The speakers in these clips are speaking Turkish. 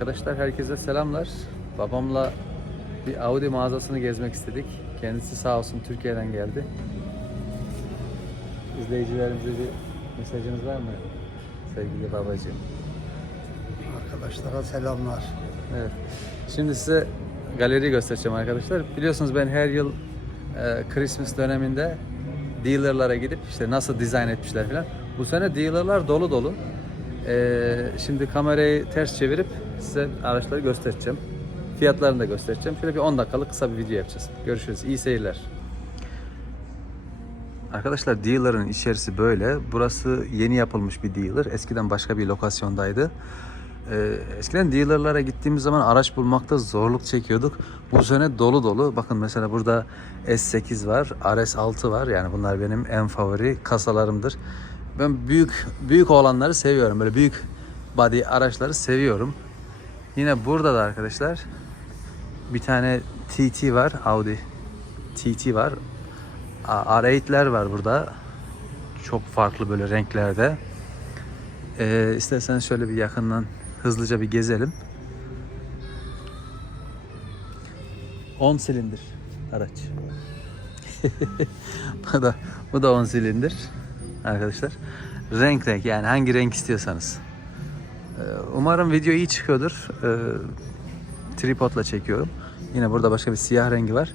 Arkadaşlar herkese selamlar. Babamla bir Audi mağazasını gezmek istedik. Kendisi sağ olsun Türkiye'den geldi. İzleyicilerimize bir mesajınız var mı? Sevgili babacığım. Arkadaşlara selamlar. Evet. Şimdi size galeri göstereceğim arkadaşlar. Biliyorsunuz ben her yıl e, Christmas döneminde dealerlara gidip işte nasıl dizayn etmişler falan. Bu sene dealerlar dolu dolu. E, şimdi kamerayı ters çevirip size araçları göstereceğim. Fiyatlarını da göstereceğim. Şöyle bir 10 dakikalık kısa bir video yapacağız. Görüşürüz. İyi seyirler. Arkadaşlar dealer'ın içerisi böyle. Burası yeni yapılmış bir dealer. Eskiden başka bir lokasyondaydı. Ee, eskiden dealer'lara gittiğimiz zaman araç bulmakta zorluk çekiyorduk. Bu sene dolu dolu. Bakın mesela burada S8 var, RS6 var. Yani bunlar benim en favori kasalarımdır. Ben büyük büyük olanları seviyorum. Böyle büyük body araçları seviyorum. Yine burada da arkadaşlar bir tane TT var, Audi TT var. A- R8'ler var burada. Çok farklı böyle renklerde. Ee, isterseniz şöyle bir yakından hızlıca bir gezelim. 10 silindir araç. bu da bu da 10 silindir arkadaşlar. Renk renk yani hangi renk istiyorsanız. Ee, Umarım video iyi çıkıyordur. Ee, Tripodla çekiyorum. Yine burada başka bir siyah rengi var.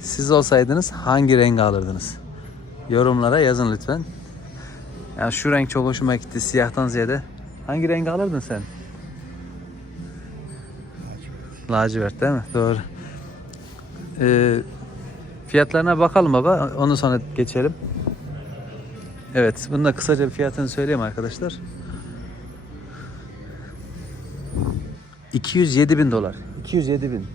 Siz olsaydınız hangi rengi alırdınız? Yorumlara yazın lütfen. Ya şu renk çok hoşuma gitti siyahtan ziyade. Hangi rengi alırdın sen? Lacivert değil mi? Doğru. Ee, fiyatlarına bakalım baba. Ondan sonra geçelim. Evet. Bunun da kısaca bir fiyatını söyleyeyim arkadaşlar. 207 bin dolar. 207 bin.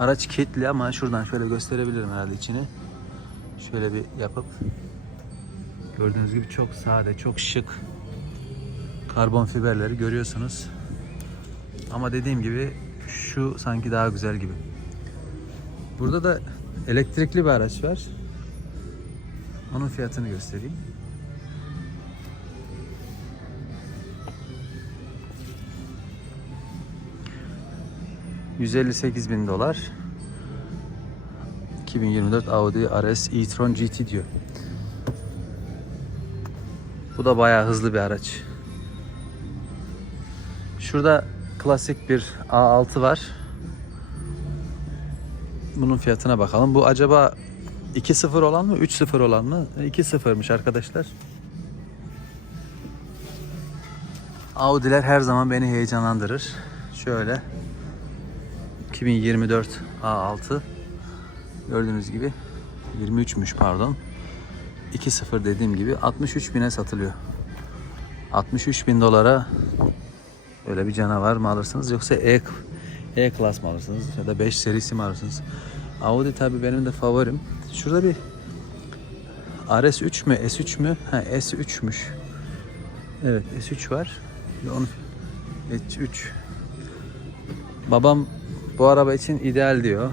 Araç kilitli ama şuradan şöyle gösterebilirim herhalde içini. Şöyle bir yapıp gördüğünüz gibi çok sade, çok şık karbon fiberleri görüyorsunuz. Ama dediğim gibi şu sanki daha güzel gibi. Burada da elektrikli bir araç var. Onun fiyatını göstereyim. ...158 bin dolar. 2024 Audi RS e-tron GT diyor. Bu da bayağı hızlı bir araç. Şurada klasik bir A6 var. Bunun fiyatına bakalım. Bu acaba 2-0 olan mı 3-0 olan mı? 2-0'mış arkadaşlar. Audi'ler her zaman beni heyecanlandırır. Şöyle 2024 A6 gördüğünüz gibi 23'müş pardon. 2-0 dediğim gibi 63 bine satılıyor. 63 bin dolara öyle bir canavar mı alırsınız yoksa E E klas mı alırsınız ya da 5 serisi mi alırsınız? Audi tabii benim de favorim. Şurada bir RS3 mü S3 mü? Ha S3'müş. Evet S3 var. Onu S3. Babam bu araba için ideal diyor.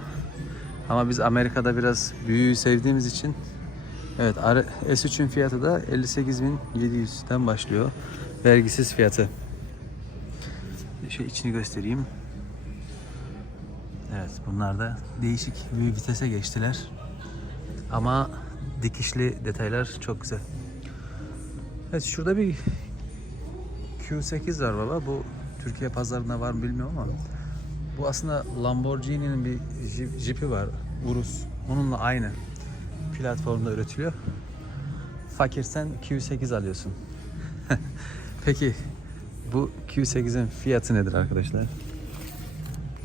Ama biz Amerika'da biraz büyüğü sevdiğimiz için Evet R- S3'ün fiyatı da 58.700'den başlıyor. Vergisiz fiyatı. Şu içini göstereyim. Evet bunlar da değişik bir vitese geçtiler. Ama dikişli detaylar çok güzel. Evet şurada bir Q8 var baba. Bu Türkiye pazarında var mı bilmiyorum ama bu aslında Lamborghini'nin bir jip- jipi var. Urus. Onunla aynı platformda üretiliyor. Fakirsen Q8 alıyorsun. Peki bu Q8'in fiyatı nedir arkadaşlar?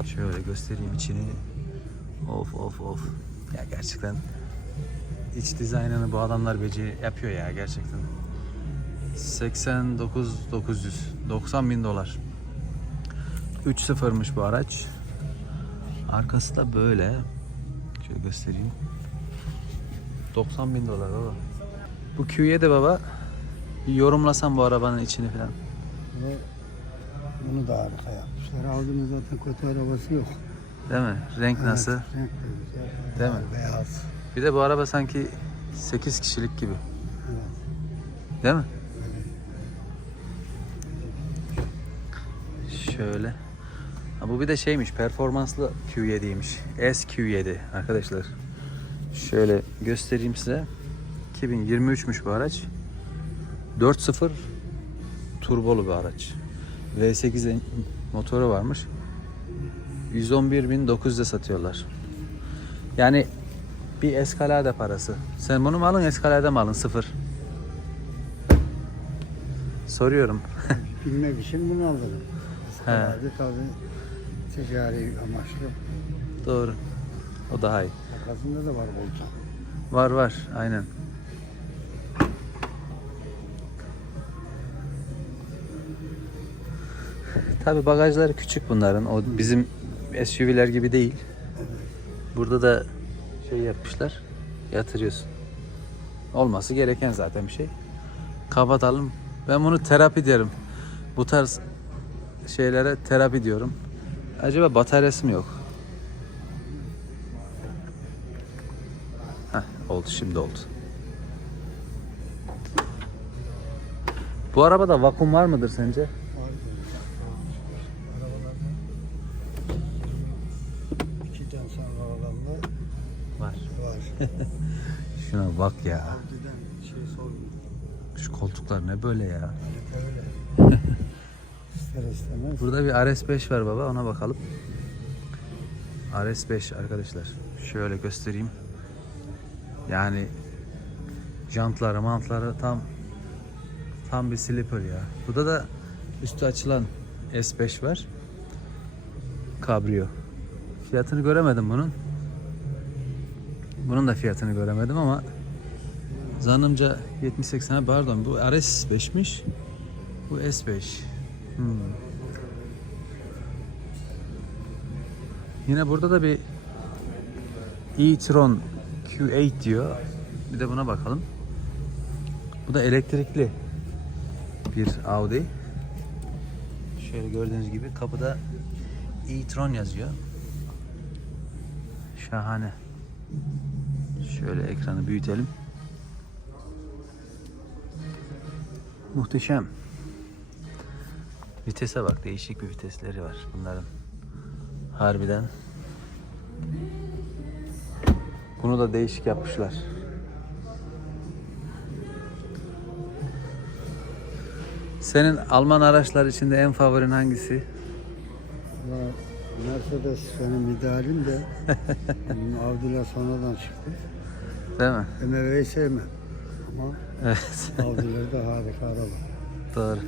Şöyle göstereyim içini. Of of of. Ya gerçekten iç dizaynını bu adamlar beci yapıyor ya gerçekten. 89 900 90 bin dolar. 3.0'mış bu araç. Arkası da böyle. Şöyle göstereyim. 90 bin dolar baba. Bu Q7 baba. Bir yorumlasam bu arabanın içini falan. Bunu, bunu da harika yapmışlar. Audi'nin zaten kötü arabası yok. Değil mi? Renk nasıl? Evet, renk de güzel. Değil mi? Beyaz. Bir de bu araba sanki 8 kişilik gibi. Evet. Değil mi? Şöyle. Ha, bu bir de şeymiş, performanslı Q7'ymiş. SQ7 arkadaşlar. Şöyle göstereyim size. 2023'müş bu araç. 4.0 turbolu bir araç. V8 en- motoru varmış. 111.900'e satıyorlar. Yani bir eskalade parası. Sen bunu mu alın, eskalade mi alın? Sıfır. Soruyorum. Bilmek için bunu aldım. Herhalde tabii ticari amaçlı. Doğru. O daha iyi. Arkasında da var volta. Var var, aynen. Tabi bagajları küçük bunların. O bizim SUV'ler gibi değil. Burada da şey yapmışlar. Yatırıyorsun. Olması gereken zaten bir şey. Kapatalım. Ben bunu terapi derim. Bu tarz şeylere terapi diyorum. Acaba bataryası mı yok? Heh, oldu şimdi oldu. Bu arabada vakum var mıdır sence? Var Var. Şuna bak ya. Şey. Şu koltuklar ne böyle ya? İster istemez. Burada bir RS5 var baba ona bakalım. RS5 arkadaşlar. Şöyle göstereyim. Yani jantları mantları tam tam bir slipper ya. Burada da üstü açılan S5 var. Cabrio. Fiyatını göremedim bunun. Bunun da fiyatını göremedim ama zannımca 70-80 pardon bu RS5'miş. Bu S5. Hmm. Yine burada da bir e-tron Q8 diyor. Bir de buna bakalım. Bu da elektrikli bir Audi. Şöyle gördüğünüz gibi kapıda e-tron yazıyor. Şahane. Şöyle ekranı büyütelim. Muhteşem. Vitese bak değişik bir vitesleri var bunların. Harbiden. Bunu da değişik yapmışlar. Senin Alman araçlar içinde en favorin hangisi? Mercedes benim idealim de Audi'ler sonradan çıktı. Değil mi? BMW'yi sevmem. Ama Evet. Audi'ler de harika araba. Doğru.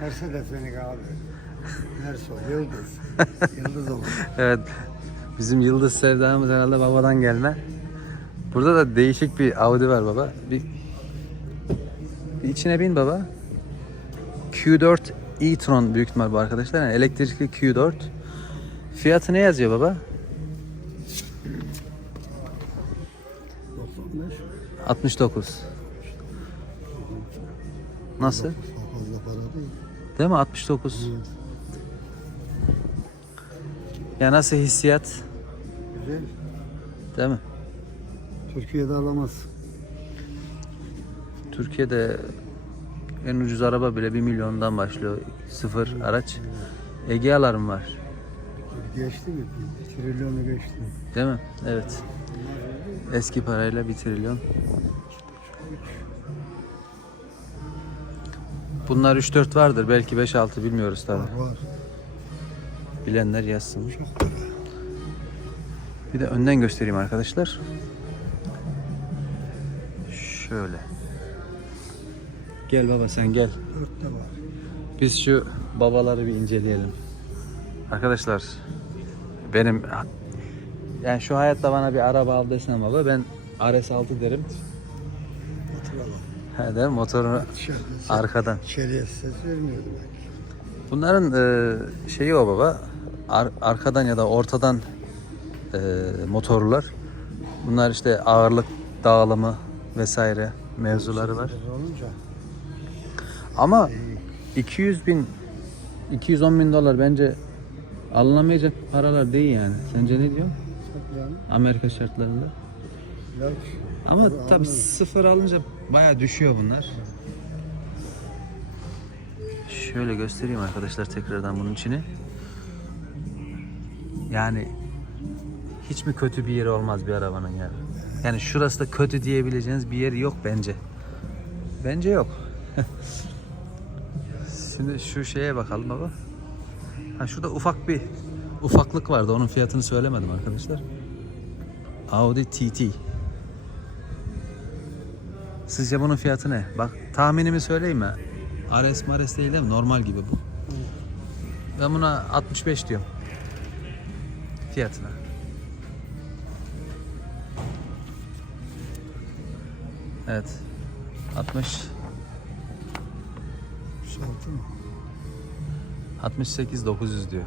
Mercedes beni abi. Merso, Yıldız. Yıldız olur. Evet. Bizim yıldız sevdamız herhalde babadan gelme. Burada da değişik bir Audi var baba. Bir, bir içine bin baba. Q4 e-tron büyük ihtimal bu arkadaşlar. Yani elektrikli Q4. Fiyatı ne yazıyor baba? 95. 69. Nasıl? Değil mi? 69. Ya nasıl hissiyat? Güzel. Değil mi? Türkiye'de alamaz. Türkiye'de en ucuz araba bile 1 milyondan başlıyor. Sıfır araç. Egea'larım var. Geçti mi? Trilyonu geçti. Değil mi? Evet. Eski parayla 1 trilyon. Bunlar 3-4 vardır. Belki 5-6 bilmiyoruz tabi. Var var. Bilenler yazsın. Çok. Bir de önden göstereyim arkadaşlar. Şöyle. Gel baba sen gel. Dörtte var. Biz şu babaları bir inceleyelim. Arkadaşlar benim yani şu hayatta bana bir araba al desem baba ben RS6 derim. Hatırlamam. He değil mi? Motorunu Dışarıda arkadan. içeriye ses vermiyordu belki. Bunların e, şeyi o baba. ar- arkadan ya da ortadan e, motorlar. Bunlar işte ağırlık dağılımı vesaire mevzuları var. Olunca Ama 200 bin 210 bin dolar bence alınamayacak paralar değil yani. Sence ne çok yani. Amerika şartlarında. Biraz Ama Tabii, sıfır alınca baya düşüyor bunlar. Şöyle göstereyim arkadaşlar tekrardan bunun içini. Yani hiç mi kötü bir yeri olmaz bir arabanın yani? Yani şurası da kötü diyebileceğiniz bir yeri yok bence. Bence yok. Şimdi şu şeye bakalım baba. Ha şurada ufak bir ufaklık vardı. Onun fiyatını söylemedim arkadaşlar. Audi TT. Sizce bunun fiyatı ne? Bak tahminimi söyleyeyim mi? RS Mares değil değil mi? Normal gibi bu. Ben buna 65 diyorum. Fiyatına. Evet. 60 Şartı mı? 68 900 diyor.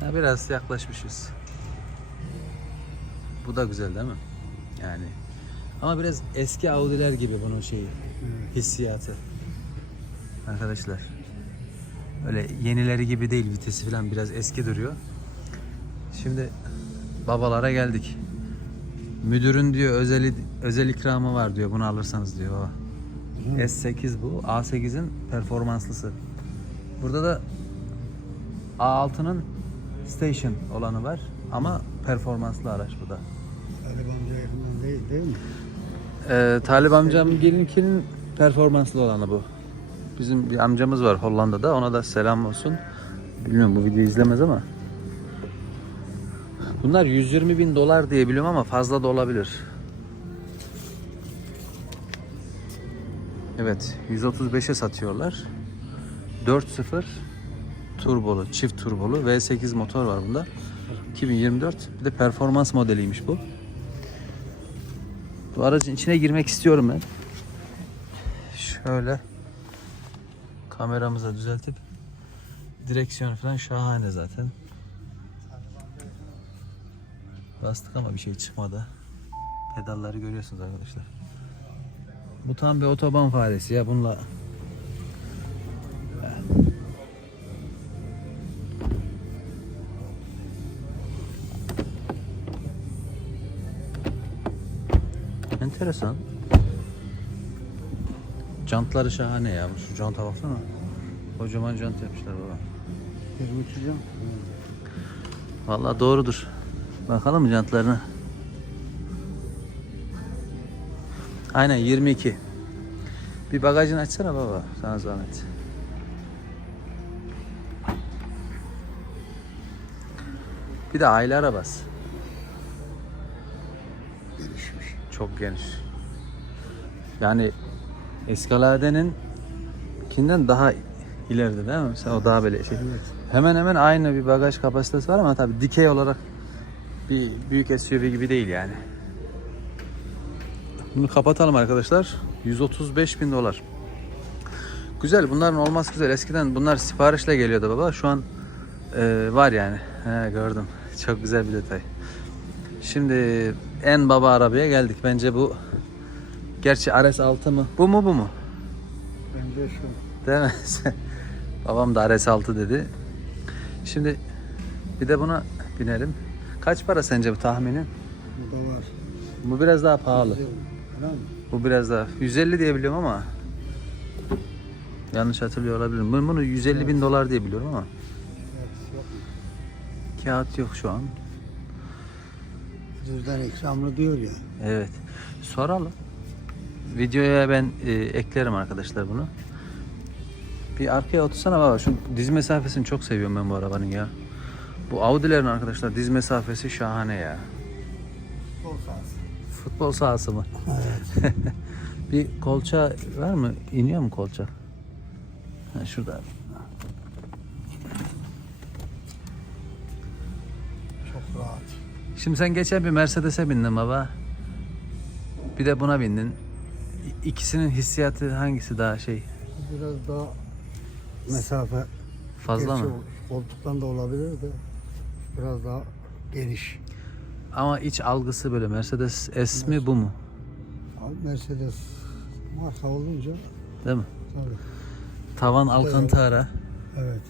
Ha, biraz yaklaşmışız. Bu da güzel değil mi? Yani ama biraz eski Audi'ler gibi bunun şeyi hissiyatı. Arkadaşlar. Öyle yenileri gibi değil vitesi falan biraz eski duruyor. Şimdi babalara geldik. Müdürün diyor özel özel ikramı var diyor bunu alırsanız diyor baba. S8 bu. A8'in performanslısı. Burada da A6'nın Station olanı var ama performanslı araç bu da. Talip amca değil değil mi? Ee, Talip amcam gelinkinin performanslı olanı bu. Bizim bir amcamız var Hollanda'da ona da selam olsun. Bilmiyorum bu videoyu izlemez ama. Bunlar 120 bin dolar diye biliyorum ama fazla da olabilir. Evet 135'e satıyorlar. 4.0 turbolu, çift turbolu V8 motor var bunda. 2024 bir de performans modeliymiş bu. Bu aracın içine girmek istiyorum ben. Şöyle kameramızı düzeltip direksiyon falan şahane zaten. Bastık ama bir şey çıkmadı. Pedalları görüyorsunuz arkadaşlar. Bu tam bir otoban faresi ya bununla. Enteresan. Jantları şahane ya. Şu janta baksana. Kocaman jant yapmışlar baba. 22 can. Vallahi doğrudur. Bakalım mı jantlarına? Aynen 22. Bir bagajını açsana baba. Sana zahmet. Bir de aile arabası. Çok geniş. Yani Escalade'nin kinden daha ileride değil mi? Mesela o daha böyle şey. Evet. Hemen hemen aynı bir bagaj kapasitesi var ama tabii dikey olarak bir büyük SUV gibi değil yani. Bunu kapatalım arkadaşlar. 135 bin dolar. Güzel bunların olması güzel. Eskiden bunlar siparişle geliyordu baba. Şu an e, var yani. He, gördüm. Çok güzel bir detay. Şimdi en baba arabaya geldik. Bence bu Gerçi RS6 mı? Bu mu bu mu? Bence şu. Değil mi? Babam da RS6 dedi. Şimdi bir de buna binelim. Kaç para sence bu tahminin? Bu da var. Bu biraz daha pahalı. Bu biraz daha 150 diye biliyorum ama yanlış hatırlıyor olabilirim. Ben bunu 150 bin dolar diye biliyorum ama Evet, yok. kağıt yok şu an. Düzden ikramlı diyor ya. Evet. Soralım. Videoya ben e, eklerim arkadaşlar bunu. Bir arkaya otursana baba. Şu diz mesafesini çok seviyorum ben bu arabanın ya. Bu Audi'lerin arkadaşlar diz mesafesi şahane ya. Bol sahası. Futbol sahası mı? bir kolça var mı? İniyor mu kolça? Ha, şurada. Çok Şimdi sen geçen bir Mercedes'e bindin baba. Bir de buna bindin. İkisinin hissiyatı hangisi daha şey? Biraz daha mesafe Fazla gerçi mı? Koltuktan da olabilir de biraz daha geniş. Ama iç algısı böyle Mercedes S mi bu mu? Abi Mercedes marka olunca Değil mi? tabii. Tavan Alcantara. Evet.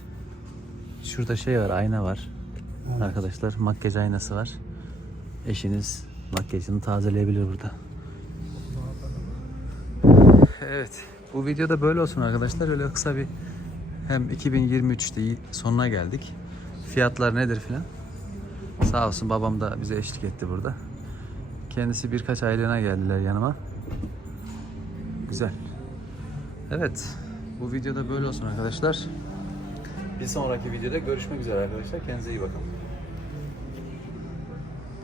Şurada şey var, ayna var. Evet. Arkadaşlar makyaj aynası var. Eşiniz makyajını tazeleyebilir burada. Evet. Bu videoda böyle olsun arkadaşlar. Öyle kısa bir hem 2023'te sonuna geldik. Fiyatlar nedir filan. Sağ olsun babam da bize eşlik etti burada. Kendisi birkaç aylığına geldiler yanıma. Güzel. Evet. Bu videoda böyle olsun arkadaşlar. Bir sonraki videoda görüşmek üzere arkadaşlar. Kendinize iyi bakın.